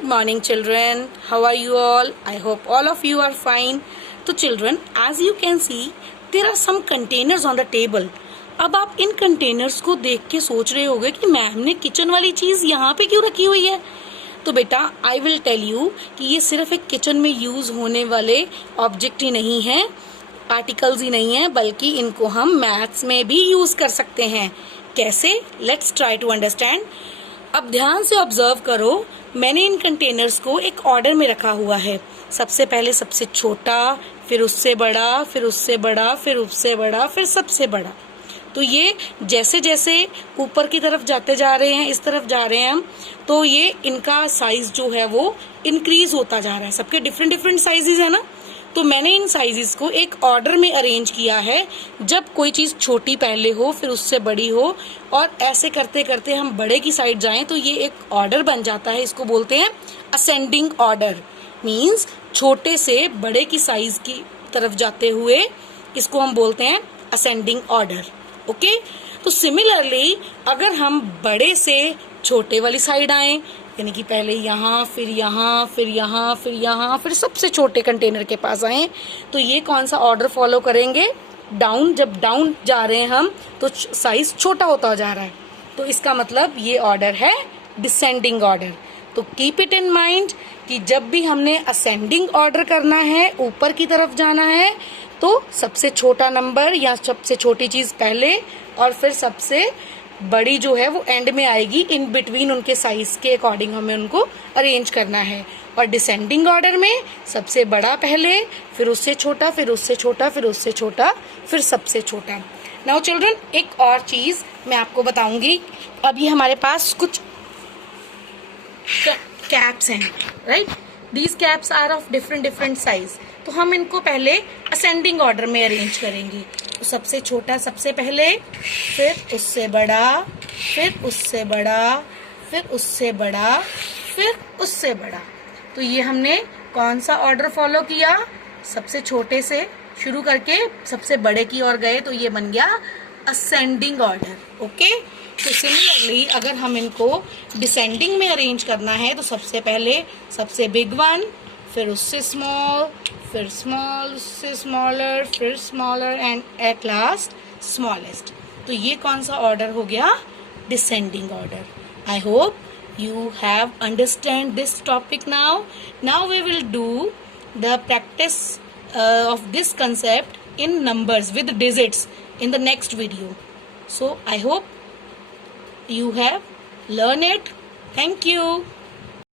Good morning children. How are you all? I hope all of you are fine. तो children, as you can see, there are some containers on the table. अब आप इन containers को देख के सोच रहे होगे कि मैम ने किचन वाली चीज यहाँ पे क्यों रखी हुई है। तो बेटा आई विल टेल यू कि ये सिर्फ एक किचन में यूज होने वाले ऑब्जेक्ट ही नहीं है, आर्टिकल्स ही नहीं है, बल्कि इनको हम मैथ्स में भी यूज कर सकते हैं। कैसे? Let's try to understand. अब ध्यान से ऑब्जर्व करो, मैंने इन कंटेनर्स को एक ऑर्डर में रखा हुआ है। सबसे पहले सबसे छोटा, फिर उससे बड़ा, फिर उससे बड़ा, फिर उससे बड़ा, फिर सबसे बड़ा। तो ये जैसे जैसे ऊपर की तरफ जाते जा रहे हैं, इस तरफ जा रहे हैं हम, तो ये इनका साइज जो है वो इंक्रीज होता जा रहा है। सबके डिफरेंट डिफरेंट साइजेस है ना। तो मैंने इन साइजेस को एक ऑर्डर में अरेंज किया है। जब कोई चीज छोटी पहले हो, फिर उससे बड़ी हो, और ऐसे करते करते हम बड़े की साइड जाएं, तो ये एक ऑर्डर बन जाता है। इसको बोलते हैं असेंडिंग ऑर्डर। मींस छोटे से बड़े की साइज की तरफ जाते हुए इसको हम बोलते हैं असेंडिंग ऑर्डर। ओके, तो सिमिलरली अगर हम बड़े से छोटे वाली साइड आए, यानी कि पहले यहाँ, फिर यहाँ, फिर यहाँ, फिर यहाँ, फिर सबसे छोटे कंटेनर के पास आए, तो ये कौन सा ऑर्डर फॉलो करेंगे? डाउन। जब डाउन जा रहे हैं हम, तो साइज छोटा होता जा रहा है, तो इसका मतलब ये ऑर्डर है डिसेंडिंग ऑर्डर। तो कीप इट इन माइंड कि जब भी हमने असेंडिंग ऑर्डर करना है, ऊपर की तरफ जाना है, तो सबसे छोटा नंबर या सबसे छोटी चीज पहले, और फिर सबसे बड़ी जो है वो एंड में आएगी। इन बिटवीन उनके साइज के अकॉर्डिंग हमें उनको अरेंज करना है। और डिसेंडिंग ऑर्डर में सबसे बड़ा पहले, फिर उससे छोटा, फिर उससे छोटा, फिर उससे छोटा, फिर सबसे छोटा। नाउ चिल्ड्रन, एक और चीज मैं आपको बताऊंगी। अभी हमारे पास कुछ कैप्स हैं, right? These caps are of different different size. तो हम इनको पहले असेंडिंग ऑर्डर में अरेंज करेंगे। तो सबसे छोटा सबसे पहले, फिर उससे बड़ा, फिर उससे बड़ा, फिर उससे बड़ा, फिर उससे बड़ा। तो ये हमने कौन सा ऑर्डर फॉलो किया? सबसे छोटे से शुरू करके सबसे बड़े की ओर गए, तो ये बन गया असेंडिंग ऑर्डर। ओके, तो सिमिलरली अगर हम इनको डिसेंडिंग में अरेंज करना है, तो सबसे पहले सबसे बिग वन, फिर उससे स्मॉल, फिर स्मॉल, उससे स्मॉलर, फिर smaller, and at last smallest. तो ये कौन सा ऑर्डर हो गया? Descending order. I hope you have understand this topic now. Now we will do the practice of this concept in numbers with digits in the next video. So I hope you have learned it. Thank you.